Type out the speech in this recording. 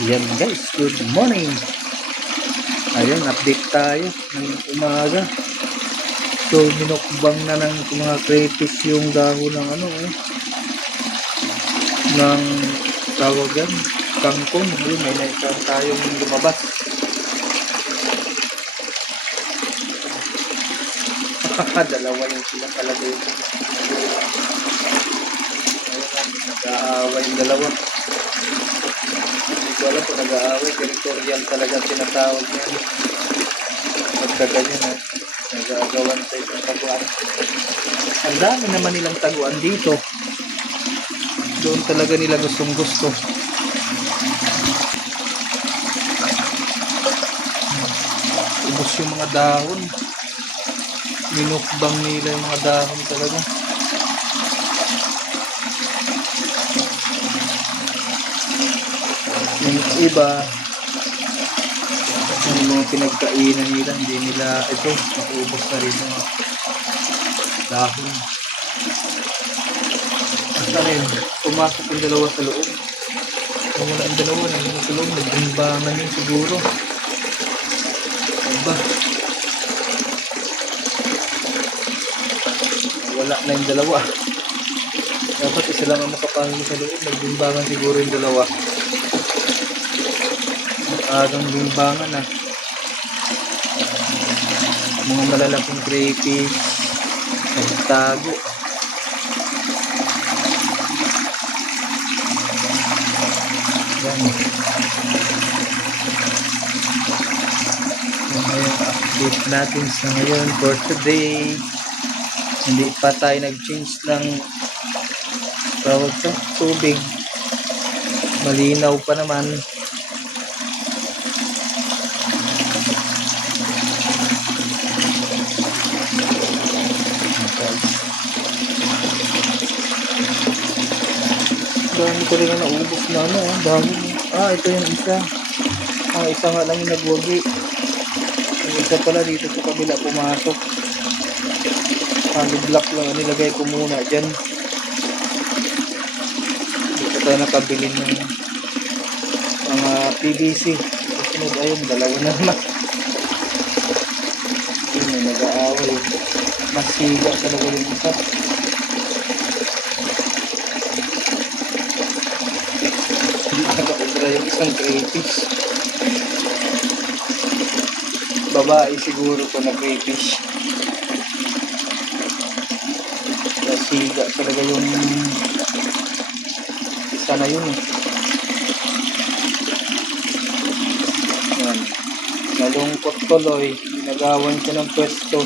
Yan guys, good morning. Ayun, update tayo ng umaga. So, minukbang na ng mga crayfish yung dahon ng ng tawag yan, kangkong. Ayun, may naisang tayong lumabas. Dalawa yung sila talaga yun. Ayun, nag-aaway yung dalawa. Hindi ko alam kung nag-aaway, territorial talaga tinatawag niya. Pagka ganyan, nag-aagawan sa isang taguan. Ang dami naman nilang taguan dito. Doon talaga nila gustong gusto. Ubos yung mga dahon. Minukbang nila yung mga dahon talaga. Yung iba, yung mga pinagkainan nila, hindi nila ito, maubos na rin mga dahon. Basta rin, pumasok yung dalawa sa loob. Kung wala yung dalawa, nandun sa loob, nagbimbangan yun siguro. Diba? Wala na yung dalawa. Dapat isa lang ang makapangin sa loob, nagbimbangan siguro yung dalawa. Agang bimbangan na. Mga malalaking crayfish, nagtago. Yan. Yung update natin sa ngayon for today. Hindi pa tayo nag-change ng tawag sa tubig. Malinaw pa naman. Dami ko rin na naubos na dami. Ito yung isa. Isa nga lang yung nagwagi. Yung isa pala dito sa kabila pumasok. Block lang nilagay ko muna dyan. Dito tayo nakabili ng mga PVC. Susunod ayun, dalawa na naman. Yun, may nag-aaway. Masiga talaga yung isa. Naka-ubra yung isang crayfish. Babae siguro ko na crayfish. Nasiga talaga yung isa na yun. Yan. Nalungkot tuloy. Ginagawan ko ng pwesto.